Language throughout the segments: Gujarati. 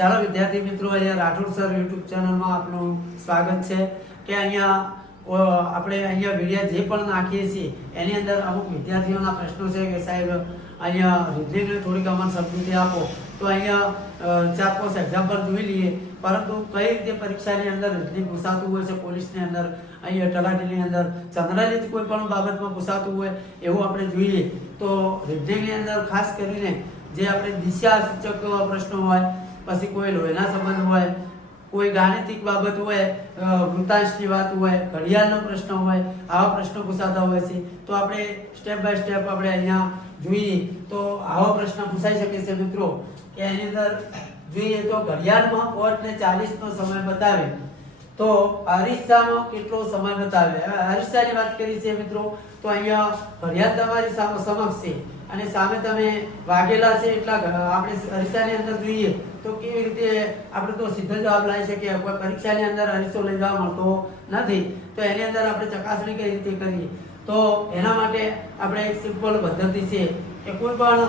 ચાલો વિદ્યાર્થી મિત્રો, અહીંયા રાઠોડ સર યુટ્યુબ ચેનલમાં આપનું સ્વાગત છે કે અહીંયા આપણે અહીંયા વીડિયો જે પણ નાખીએ છીએ, એની અંદર અમુક વિદ્યાર્થીઓના પ્રશ્નો છે કે સાહેબ, અહીંયા રીઝનિંગને થોડીક અમારી સમજૂતી આપો. તો અહીંયા ચાર પાંચ એક્ઝામ્પલ જોઈ લઈએ. પરંતુ કઈ રીતે પરીક્ષાની અંદર રીઝનિંગ પૂછાતું હોય છે, પોલીસની અંદર, અહીંયા તલાટીની અંદર જનરલી કોઈ પણ બાબતમાં પૂછાતું હોય, એવું આપણે જોઈએ. તો રીઝનિંગની અંદર ખાસ કરીને જે આપણે દિશા સૂચક પ્રશ્નો હોય પછી કોઈ લોહીના સંબંધ હોય, કોઈ ગાણિતિક બાબત હોય વૃતાંશની વાત હોય, ઘડિયાળનો પ્રશ્ન હોય, આવા પ્રશ્નો પૂછાતા હોય છે, તો આપણે સ્ટેપ બાય સ્ટેપ આપણે અહીંયા જોઈએ. તો આવો પ્રશ્ન પૂછાઈ શકે છે મિત્રો કે એની અંદર જોઈએ તો ઘડિયાળમાં પોટ ને ચાલીસનો સમય બતાવે. તો અરીસામાં કેટલો સમય બતાવે? હવે અરીસાની વાત કરી છે મિત્રો, તો અહીંયા ઘડિયાળ તમારી સામે સમક્ષ છે. અને સામે તમે વાગેલા છે એટલા આપણે અરીસાની અંદર જોઈએ તો કેવી રીતે આપણે તો સીધો જવાબ લાવી શકીએ. કોઈ પરીક્ષાની અંદર અરીસો લઈ જવા મળતો નથી. તો એની અંદર આપણે ચકાસણી કઈ રીતે કરીએ? તો એના માટે આપણે એક સિમ્પલ પદ્ધતિ છે કે કોઈ પણ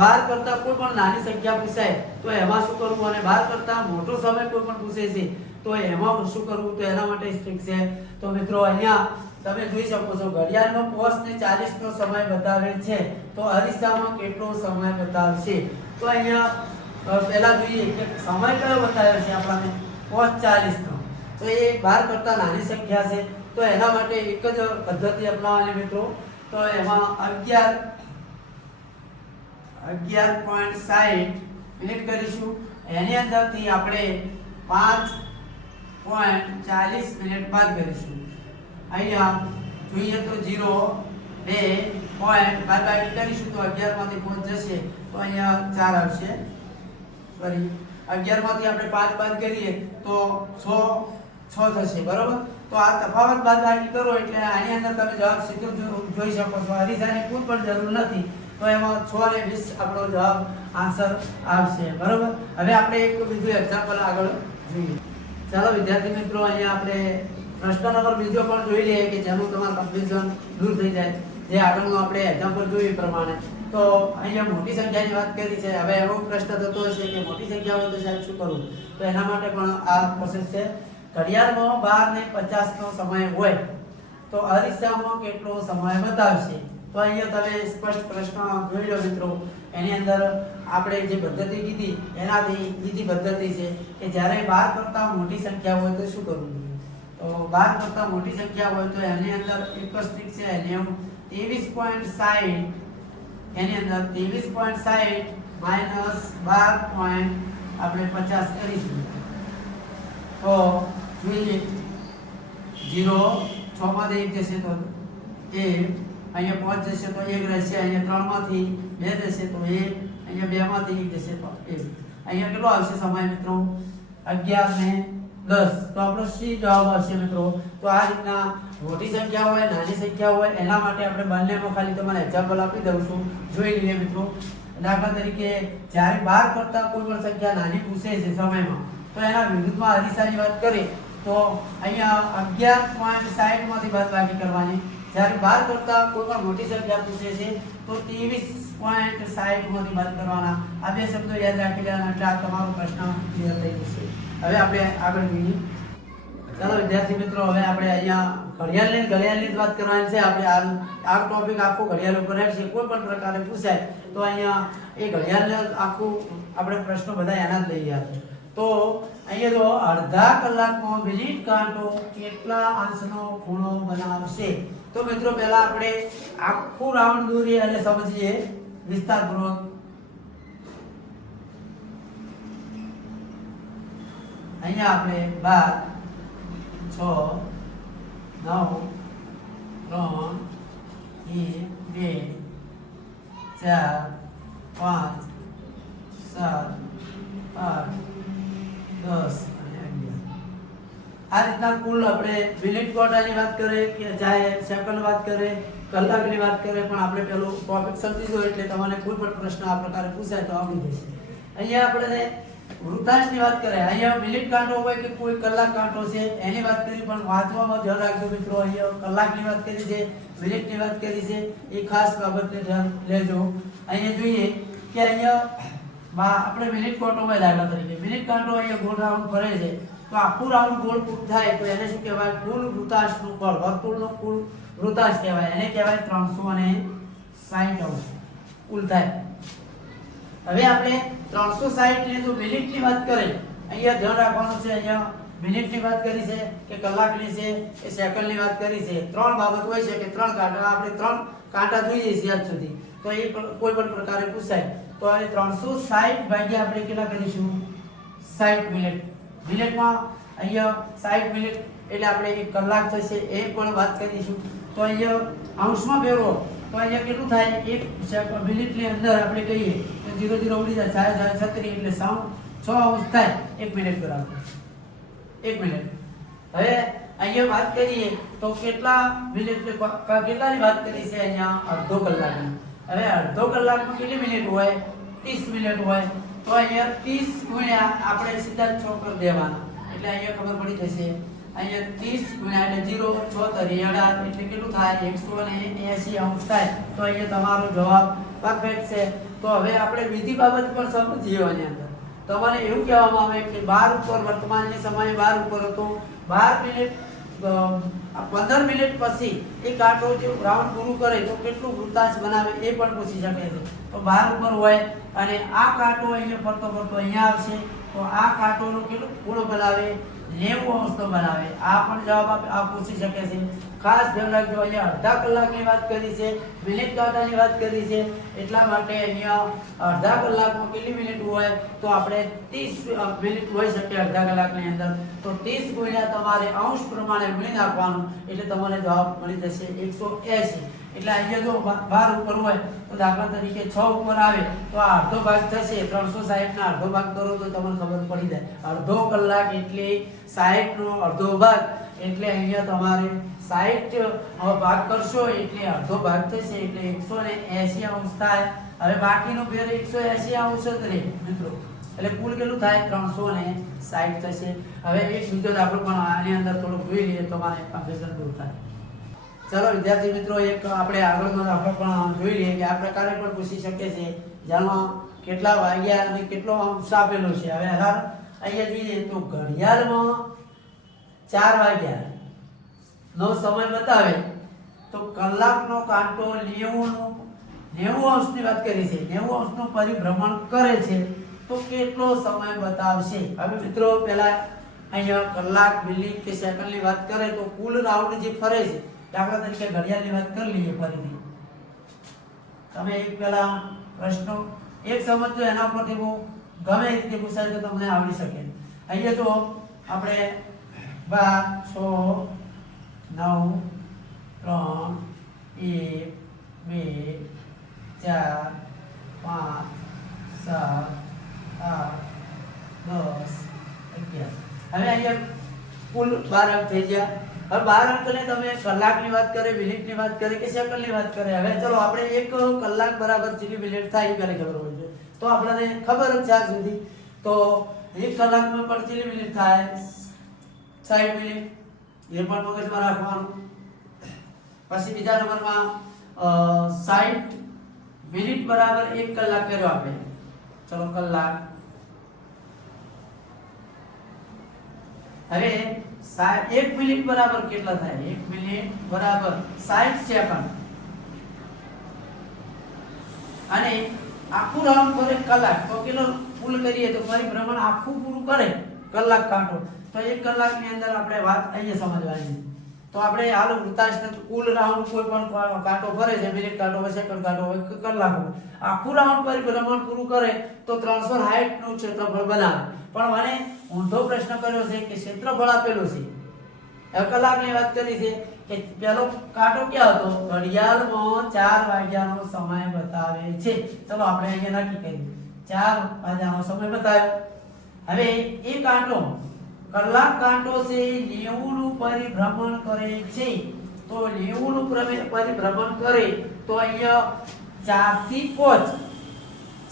બાર કરતાં કોઈ પણ નાની સંખ્યા પૂછાય, તો એમાં શું કરવું? અને બાર કરતા મોટો સમય કોઈ પણ પૂછે છે, તો એમાં શું કરવું? તો એના માટે સ્ટ્રીક છે. તો મિત્રો, અહીંયા તમે જોઈ શકો છો, ઘડિયાળનો પોસ ને 40 નો સમય બતાવે છે. તો અરીસામાં કેટલો સમય બતાવશે? તો અહીંયા પહેલા જોઈએ કે સમય કયો બતાવે છે આપણને? પોસ 40 નો તો એ 12 કરતા નાની સંખ્યા છે. તો એના માટે એક જ પદ્ધતિ અપનાવવાની મિત્રો. તો એમાં અગિયાર અગિયાર પોઈન્ટ સાહીઠ મિનિટ કરીશું. એની અંદરથી આપણે પાંચ પોઈન્ટ ચાલીસ મિનિટ બાદ કરીશું. અહીંયા જોઈએ તો જીરો બે પોઈન્ટ બાદબાકી કરીશું તો અગિયારમાંથી પાંચ જશે. તો અહીંયા ચાર આવશે. સોરી અગિયારમાંથી આપણે પાંચ બાદ કરીએ તો છ છ થશે. બરોબર? તો આ તફાવત બાદબાકી કરો એટલે આની અંદર તમે જવાબ સીધો જોઈ શકો છો. અરીસાની કોઈ પણ જરૂર નથી. તો એમાં છ અને વીસ આપણો જવાબ આન્સર આવશે. બરોબર? હવે આપણે એક બીજું એક્ઝામ્પલ આગળ જોઈએ. ચાલો વિદ્યાર્થી મિત્રો, અહીંયા આપણે નંબર બીજો પણ જોઈ લઈએ કે જેનું તમારું કન્ફ્યુઝન દૂર થઈ જાય. જે આગળનું આપણે એક્ઝામ્પલ જોયું પ્રમાણે. તો અહીંયા મોટી સંખ્યાની વાત કરી છે. હવે એવો પ્રશ્ન થતો હશે કે મોટી સંખ્યા હોય તો સાહેબ શું કરવું તો એના માટે પણ આ પ્રોસેસ છે. ઘડિયાળમાં બાર ને પચાસ નો સમય હોય તો અરીસામાં કેટલો સમય બતાવશે તો અહીંયા તમે સ્પષ્ટ પ્રશ્ન જોઈ લો મિત્રો. એની અંદર આપણે જે પદ્ધતિ કીધી, એનાથી બીજી પદ્ધતિ છે કે જ્યારે બાર કરતા મોટી સંખ્યા હોય તો શું કરવું બાર કરતા મોટી સંખ્યા હોય તો એની અંદર એક ટ્રીક છે. નેવું ત્રેવીસ પોઈન્ટ સાહીઠ એની અંદર ત્રેવીસ પોઈન્ટ સાહીઠ માઇનસ બાર પોઈન્ટ આપણે પચાસ કરીશું. તો જોઈએ જીરો છ માંથી એક જશે તો એક, અહીંયા પાંચ જશે તો એક રહેશે, અહીંયા ત્રણમાંથી બે જશે તો એક, અહીંયા બેમાંથી એક જશે તો એક. અહીંયા કેટલો આવશે સમય મિત્રો? અગિયાર ને દસ. તો આપણો સી જવાબ આવશે મિત્રો. તો આ રીતના મોટી સંખ્યા હોય, નાની સંખ્યા હોય, એના માટે આપણે બંનેમાં ખાલી તમારે એક્ઝામ્પલ આપી દઉં છું. જોઈ લઈએ મિત્રો. દાખલા તરીકે જ્યારે બાર કરતા કોઈ પણ સંખ્યા નાની પૂછે છે સમયમાં, તો એના વિરુદ્ધમાં અરીસાની વાત કરીએ, તો અહીંયા અગિયાર પોઈન્ટ સાહીઠમાંથી બાદબાકી કરવાની. જ્યારે બાર કરતા કોઈ પણ મોટી સંખ્યા પૂછે છે, તો ત્રેવીસ પોઈન્ટ સાહીઠમાંથી બાદ કરવાના. આ બે શબ્દો યાદ રાખી લેવાના, એટલે આ તમારો પ્રશ્ન ક્લિયર થઈ જશે. હવે આપણે આગળ જોઈએ. ચાલો વિદ્યાર્થી મિત્રો, હવે આપણે અહીંયા ઘડિયાળની ઘડિયાળની જ વાત કરવાની છે. આપણે આ આ ટોપિક આખો ઘડિયાળ ઉપર રહેશે કોઈ પણ પ્રકારે પૂછાય, તો અહીંયા એ ઘડિયાળને આખું આપણે પ્રશ્નો બધા એના જ લઈએ આપણે તો અહીંયા જો અડધા કલાકમાં મિનિટ કાંટો કેટલા અંશનો ખૂણો બનાવશે? તો મિત્રો, પહેલા આપણે આખું રાઉન્ડ દોરીએ અને સમજીએ વિસ્તારપૂર્વક. અહીંયા આપણે બાર, છ, નવ, ત્રણ, એક, બે, ચાર, પાંચ, સાત, આઠ, દસ અને અગિયાર. આ રીતના કુલ આપણે મિનિટ કોટાની વાત કરીએ કે જાય સેકન્ડ વાત કરે કલાકની વાત કરે પણ આપણે પેલું ટોપિક સમજી જો એટલે તમને કોઈ પણ પ્રશ્ન આ પ્રકારે પૂછાય તો આવડી જશે. અહીંયા આપણે વૃત્તાંશની વાત કરે અહીંયા મિનિટ કાંટો હોય કે કોઈ કલાક કાંટો છે, એની વાત કરી પણ વાંચવામાં ધ્યાન રાખજો મિત્રો, અહીંયા કલાકની વાત કરી છે, મિનિટની વાત કરી છે, એ ખાસ બાબતને ધ્યાન લેજો. અહીંયા જોઈએ કે અહીંયા માં આપણે મિનિટ કાંટો હોય દાખલા તરીકે, મિનિટ કાંટો અહીંયા ગોળ રાઉન્ડ ફરે છે, તો આખું રાઉન્ડ ગોળ પૂરું થાય, તો એને શું કહેવાય? કુલ વૃતાંશનું બળ વર્તુળનો કુલ વૃતાંશ કહેવાય, એને કહેવાય ત્રણસો અને સાઠ અંશ, કુલ થાય. હવે આપણે ત્રણસો સાઠની જો મિનિટની વાત કરીએ અહીંયા ધ્યાન રાખવાનું છે અહીંયા. મિનિટની વાત કરી છે કે કલાકની છે કે સેકન્ડની વાત કરી છે. ત્રણ બાબત હોય છે કે ત્રણ કાંટા. આપણે ત્રણ કાંટા જોઈએ છીએ આજ સુધી. તો એ કોઈ પણ પ્રકારે પૂછાય. તો હવે ત્રણસો સાહીઠ ભાગ્યા આપણે કેટલા કરીશું? સાઠ મિનિટ. મિનિટમાં અહીંયા સાઠ મિનિટ એટલે આપણે એક કલાક થશે. એ પણ વાત કરીશું. તો અહીંયા અંશમાં ફેરવો. તો અહીંયા કેટલું થાય, એક મિનિટની અંદર આપણે કહીએ, તો જીરો જીરો ઉડી જાય. છાય છાય છત્રી એટલે સાઉન્ડ છ અંશ થાય, એક મિનિટ બરાબર એક મિનિટ હવે અહીંયા વાત કરીએ, તો કેટલા મિનિટ કેટલાની વાત કરી છે અહીંયા? અડધો કલાકની. હવે અડધો કલાકમાં કેટલી મિનિટ હોય? 30 મિનિટ હોય. તો અહીંયા 30 ગુણ્યા આપણે સીધા છ કરી દેવાના એટલે અહીંયા ખબર પડી જશે. અહીંયા 30 ગુણ્યા એટલે 0 6 તરી અઢાર એટલે કેટલું થાય? 180 અંશ થાય. તો અહીંયા તમારો જવાબ પરફેક્ટ છે. તો હવે આપણે બીજી બાબત પણ સમજીએ આની અંદર. તમારે એવું કહેવામાં આવે કે બાર ઉપર વર્તમાનની સમયે બાર ઉપર હતો. બાર મિનિટ પંદર મિનિટ પછી એ કાંટો જે રાઉન્ડ પૂરું કરે તો કેટલું વૃતાંશ બનાવે એ પણ પૂછી શકે છે. તો બાર ઉપર હોય અને આ કાંટો અહીંયા ફરતો ફરતો અહીંયા આવશે. તો આ કાંટોનો કેટલું ખૂણો બનાવે, નેવું અંશનો બનાવે. આ પણ જવાબ આપ- આ પૂછી શકે છે. ખાસ ધ્યાન રાખજો, અહીંયા અડધા કલાકની વાત કરી છે, મિનિટ કાંટાની વાત કરી છે. એટલા માટે અહીંયા અડધા કલાકમાં કેટલી મિનિટ હોય? તો આપણે 30 મિનિટ હોઈ શકે અડધા કલાકની અંદર. તો 30 ગુણ્યા તમારે અંશ પ્રમાણે ગુણી નાખવાનું, એટલે તમારે જવાબ મળી જશે 180 એટલે અહીંયા જો બાર ઉપર હોય, તો દાખલા તરીકે છ ઉપર આવે, તો આ અડધો ભાગ થશે, ત્રણસો સાહીઠ ના અડધો ભાગ કરો તો તમને ખબર પડી જાય. અડધો કલાક એટલે સાહીઠ નો અડધો ભાગ, એટલે અહીંયા તમારે સાહીઠ ભાગ કરશો એટલે અડધો ભાગ થશે, એટલે એકસો ને એસી અંશ થાય. હવે બાકીનું ફેર એકસો એસી અંશ જ રહે, મિત્રો. એટલે કુલ કેટલું થાય? ત્રણસો ને સાહીઠ થશે. હવે એક બીજો દાખલો પણ આની અંદર થોડુંક જોઈ લઈએ, તો તમારે કન્ફ્યુઝન દૂર થાય. ચાલો, વિદ્યાર્થી મિત્રો, એક આપણે આગળનો દાખલો પણ જોઈ લઈએ કે આ પ્રકારે પણ પૂછી શકે છે. જેમાં કેટલા વાગ્યા અને કેટલો અંશ આપેલો છે. હવે હાલ અહીંયા જોઈએ તો ઘડિયાળમાં ચાર વાગ્યા. નો સમય બતાવે. તો કલાકનો કાંટો નેવું નેવું અંશની વાત કરી છે. નેવું અંશનું પરિભ્રમણ કરે છે. તો કેટલો સમય બતાવશે? હવે મિત્રો, પહેલા અહીંયા કલાક, મિનિટ કે સેકન્ડની વાત કરે તો કુલ રાઉન્ડ જે ફરે છે દાખલા તરીકે ઘડિયાળની વાત કરી લઈએ ફરીથી. તમે એક પહેલા પ્રશ્નો, એક સમજજો એના પરથી હું ગમે રીતે પૂછાય તો તમને આવડી શકે. અહીંયા જો આપણે બાર છ, નવ, ત્રણ, એક, બે, ચાર, પાંચ, સાત, આઠ, દસ, અગિયાર. હવે અહીંયા કુલ બાર અંક થઈ ગયા. હવે બાર અંકને તમે કલાકની વાત કરે, મિનિટની વાત કરે કે સેકન્ડની વાત કરે. હવે ચલો, આપણે એક કલાક બરાબર ચીલી મિનિટ થાય એ પહેલાં ખબર હોય છે તો આપણને ખબર જ છે આ સુધી. તો એક કલાકમાં પણ ચીલી મિનિટ થાય? સાઠ મિનિટ. એ પણ મગજમાં રાખવાનું. પછી બીજા નંબરમાં સાઠ મિનિટ બરાબર એક કલાક કર્યો આપણે. ચલો, કલાક. હવે એક મિનિટ બરાબર કેટલા થાય એક મિનિટ બરાબર સાઠ સેકન્ડ. અને આખું રાઉન્ડ કરે કલાક. તો કેટલો ફૂલ કરીએ તો પરિભ્રમણ આખું પૂરું કરે. કલાક કાંટો. તો એક કલાકની અંદર આપણે વાત અહીંયા સમજવાની. તો આપણે હાલ વૃતાંશ કુલ રાઉન્ડ કોઈ પણ કાંટો ફરે છે, મિનિટ કાંટો હોય, સેકન્ડ કાંટો હોય કલાક. આખું રાઉન્ડ પરિભ્રમણ પૂરું કરે તો ત્રણસો નું ક્ષેત્રફળ બનાવે. પણ મને ઊંધો પ્રશ્ન કર્યો છે કે ક્ષેત્રફળ આપેલું છે. એક કલાકની વાત કરી છે કે પેલો કાંટો ક્યાં હતો? ઘડિયાળમાં ચાર વાગ્યાનો સમય બતાવે છે. ચલો આપણે અહીંયા નક્કી કરીએ. ચાર વાગ્યાનો સમય બતાવ્યો. હવે એ કાંટો કલાક કાંટો છે નેવું નું પરિભ્રમણ કરે છે. તો નેવુંનું પરિભ્રમણ કરે, તો અહીંયા ચારથી પાંચ.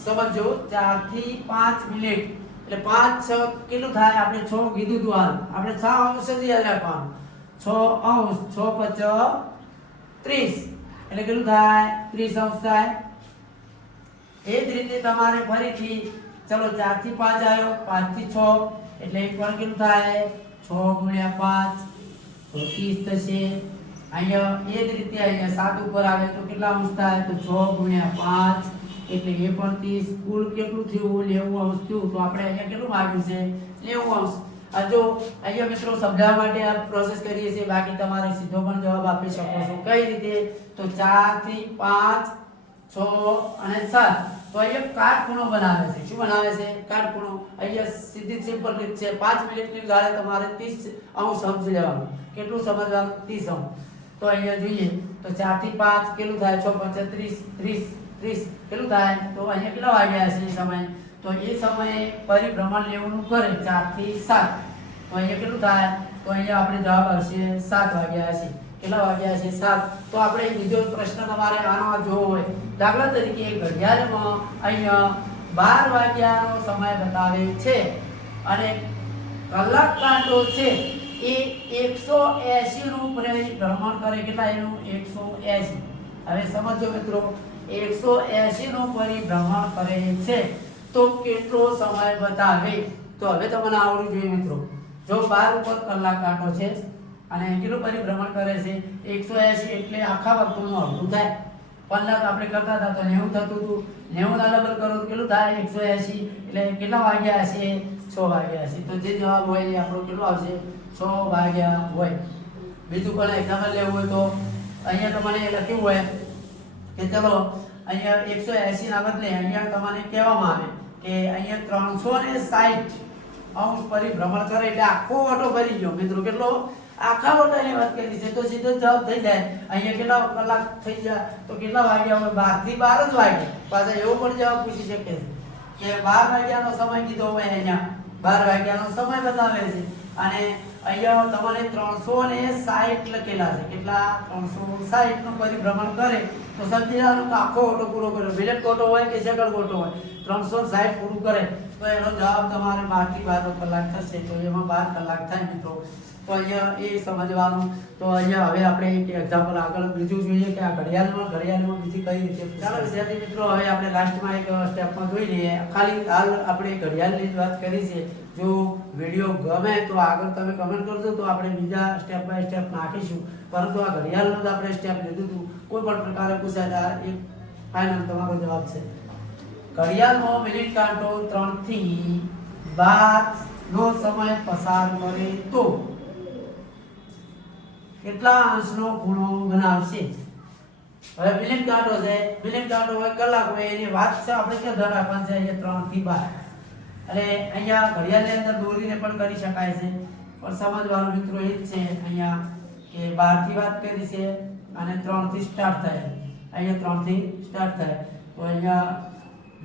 સમજો ચારથી પાંચ મિનિટ. એટલે પાંચ, છ, કેટલું થાય? આપણે છ કીધું તું હાલ. આપણે છ અંશ જ યાદ રાખવાનું. છ અંશ, છ પચ ત્રીસ. એટલે કેટલું થાય? ત્રીસ અંશ થાય. એ જ રીતે તમારે ફરીથી, ચલો ચારથી પાંચ આવ્યો પાંચથી છ. એટલે એક પણ કેટલું થાય? છ ગુણ્યા પાંચ, તો ત્રીસ થશે. અહીંયા એ જ રીતે અહીંયા સાત ઉપર આવે તો કેટલા અંશ થાય? તો છ ગુણ્યા પાંચ, એટલે એ પણ ત્રીસ. કુલ કેટલું થયું? નેવું અંશ થયું. તો આપણે અહીંયા કેટલું માગ્યું છે? નેવું અંશ. જો અહીંયા મિત્રો સમજાવવા માટે આ પ્રોસેસ કરીએ છીએ. બાકી તમારે સીધો પણ જવાબ આપી શકો છો. કઈ રીતે? તો ચારથી પાંચ, છ અને સાત. તો અહીંયા કાટખૂણો બનાવે છે. શું બનાવે છે? કાટખૂણો અહીંયા સીધી સિમ્પલ રીત છે. પાંચ મિનિટની ગાળે તમારે 30 અંશ સમજી લેવાનું. કેટલું સમજવાનું? 30 અંશ. તો અહીંયા જોઈએ. તો ચારથી પાંચ કેટલું થાય? છ પંચા ત્રીસ ત્રીસ ત્રીસ. કેટલું થાય? તો અહીંયા કેટલા વાગ્યા છે એ સમય? તો એ સમયે પરિભ્રમણ લેવાનું કરે ચારથી સાત. તો અહીંયા કેટલું થાય? તો અહીંયા આપણે જવાબ આવશે સાત વાગ્યા હશે કેટલા વાગ્યા છે? સાત. તો આપણે બીજો પ્રશ્ન તમારે આનો જોવો હોય. દાખલા તરીકે ઘડિયાળમાં અહીંયા બાર વાગ્યાનો સમય બતાવે છે. અને કલાક કાંટો છે એ એકસો એસી નું ભ્રમણ કરે કેટલા એનું? એકસો એસી હવે સમજો મિત્રો, એકસો એસી નું પરિભ્રમણ કરે છે. તો કેટલો સમય બતાવે? તો હવે તમને આવડવું જોઈએ મિત્રો. જો બાર ઉપર કલાક કાંટો છે અને કેટલું પરિભ્રમણ કરે છે? એકસો એસી એટલે આખા વર્તુળનું અડધું થાય. કલાક આપણે કરતા હતા તો નેવું થતું હતું. નેવું ના ડબલ કરો કેટલું થાય? એકસો એસી એટલે કેટલા વાગ્યા હશે? છ વાગ્યા હશે. તો જે જવાબ હોય એ આપણો કેટલો આવશે? છ વાગ્યા હોય. બીજું પણ એક્ઝામ્પલ લેવું હોય તો અહીંયા તમારે લખ્યું હોય કે ચલો, અહીંયા એકસો એસી ના બદલે અહીંયા તમને કહેવામાં આવે કે અહીંયા ત્રણસો ને સાઠ અંશ પરિભ્રમણ કરે એટલે આખો ઓટો ભરી ગયો. મિત્રો કેટલો? આખા ઓટાની વાત કરી છે, તો સીધો જવાબ થઈ જાય. અહીંયા કેટલા કલાક થઈ જાય તો કેટલા વાગ્યા અમે બારથી બાર જ વાગે. પાછા એવો પણ જવાબ પૂછી શકે છે કે બાર વાગ્યાનો સમય કીધો અમે અહીંયા. બાર વાગ્યાનો સમય બતાવે છે. અને અહીંયા તમારે ત્રણસો ને સાહીઠ લખેલા છે. કેટલા? ત્રણસો સાઠનું પરિભ્રમણ કરે તો જવાનું આખો ઓટો પૂરો કર્યો. મિનિટ ગોટો હોય કે સેકન્ડ ઓટો હોય? ત્રણસો સાઠ પૂરું કરે. તો એનો જવાબ તમારે બારથી બાર કલાક થશે. તો એમાં બાર કલાક થાય મિત્રો. તો અહીંયા એ સમજવાનું. તો અહીંયા હવે આપણે એક એક્ઝામ્પલ આગળ બીજું જોઈએ કે આ ઘડિયાળમાં ઘડિયાળમાં બીજી કઈ રીતે ચાલો વિદ્યાર્થી મિત્રો, હવે આપણે લાસ્ટમાં એક સ્ટેપમાં જોઈ લઈએ. ખાલી હાલ આપણે ઘડિયાળની જ વાત કરી છે. જો વીડિયો ગમે તો આગળ તમે કમેન્ટ કરજો તો આપણે બીજા સ્ટેપ બાય સ્ટેપ નાખીશું. પરંતુ આ ઘડિયાળનો જ આપણે સ્ટેપ લીધું હતું. કોઈ પણ પ્રકારે પૂછાય આ ફાઇનલ તમારો જવાબ છે. ઘડિયાળનો મિનિટ કાંટો ત્રણથી બાર નો સમય પસાર કરે તો કેટલા અંશનો ખૂણો બનાવશે? હવે મિનિટ કાંટો છે. મિનિટ કાંટો હોય કલાક હોય એની વાત છે. આપણે ધ્યાન રાખવાનું છે? અહીંયા ત્રણથી બાર. અને અહીંયા ઘડિયાળની અંદર દોરીને પણ કરી શકાય છે. પણ સમજવાનું મિત્રો એ જ છે, અહીંયા કે બારથી વાત કરી છે અને ત્રણથી સ્ટાર્ટ થાય. અહીંયા ત્રણથી સ્ટાર્ટ થાય. તો અહીંયા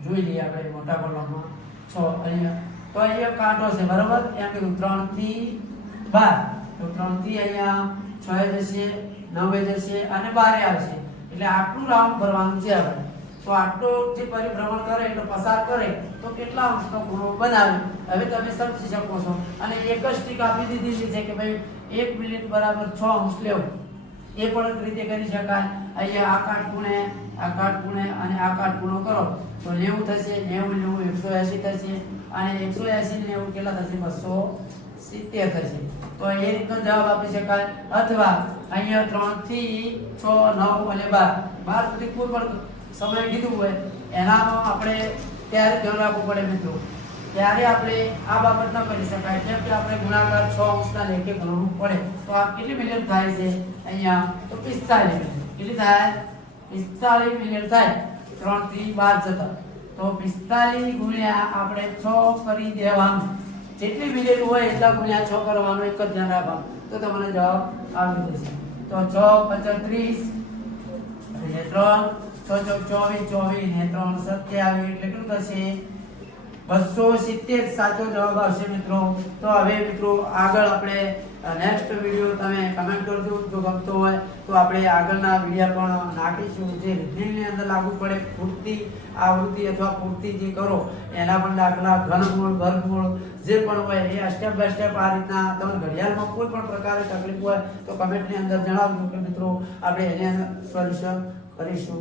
જોઈ લઈએ આપણે મોટા કોલમમાં છ, અહીંયા, તો અહીંયા કાંટો છે, બરાબર? એમ કીધું ત્રણથી બાર. તો ત્રણથી અહીંયા છ જશે, નવે જશે અને બારે આવશે. એટલે આટલું રાઉન્ડ ભરવાનું છે હવે. તો આટલું જે પરિભ્રમણ કરે, એટલે પસાર કરે, તો કેટલા અંશનો ખૂણો બનાવે? હવે તમે સમજી શકો છો. અને એક જ ટીક આપી દીધી છે કે ભાઈ, એક મિનિટ બરાબર છ અંશ લેવો એ પણ રીતે કરી શકાય. અહીંયા આ કાટખૂણે આ કાટખૂણે અને આ ગુણો કરો. તો નેવું થશે, નેવું નેવું, એકસો એસી થશે અને એકસો એસી નેવું કેટલા થશે? બસો સિત્તેર થશે. તો એ રીતનો જવાબ આપી શકાય. અથવા અહીંયા ત્રણથી છ, નવ અને બાર. બાર સુધી કોઈ પણ સમય કીધું હોય, એનાનો આપણે ત્યારે ધ્યાન રાખવું પડે મિત્રો. ત્યારે આપણે આ બાબત ન કરી શકાય. જેમ કે આપણે ગુણાકાર છ અંશના લેખે ગણવું પડે. તો આ કેટલી મિલિયન થાય છે? અહીંયા તો પિસ્તાલીસ કેટલી થાય? પિસ્તાલીસ મિલિયન થાય. ત્રણથી બાર જતા. તો પિસ્તાલીસ ગુણ્યા આપણે છ કરી દેવાનું. જેટલી મિલિયન હોય એટલા ગુણ્યા છ કરવાનું, એક જ ધ્યાન રાખવાનું. તો તમને જવાબ આવી જશે. તો છ, પચત્રીસ અને ત્રણ. છ ચોક ચોવીસ ચોવીસ ને ત્રણ સત્યાવીસ એટલે થશે? બસો સિત્તેર સાચો જવાબ આવશે મિત્રો. તો હવે મિત્રો આગળ આપણે નેક્સ્ટ વીડિયો તમે કમેન્ટ કરજો જો ગમતો હોય. તો આપણે આગળના વીડિયો પણ નાખીશું. જે રીઝનિંગની અંદર લાગુ પડે પૂરતી આવૃત્તિ અથવા પૂરતી જે કરો, એના પણ દાખલા ઘનમૂળ વર્ગમૂળ જે પણ હોય, એ સ્ટેપ બાય સ્ટેપ આ રીતના તમે ઘડિયાળમાં કોઈ પણ પ્રકારે તકલીફ હોય તો કમેન્ટની અંદર જણાવજો કે મિત્રો આપણે એને સોલ્યુશન કરીશું.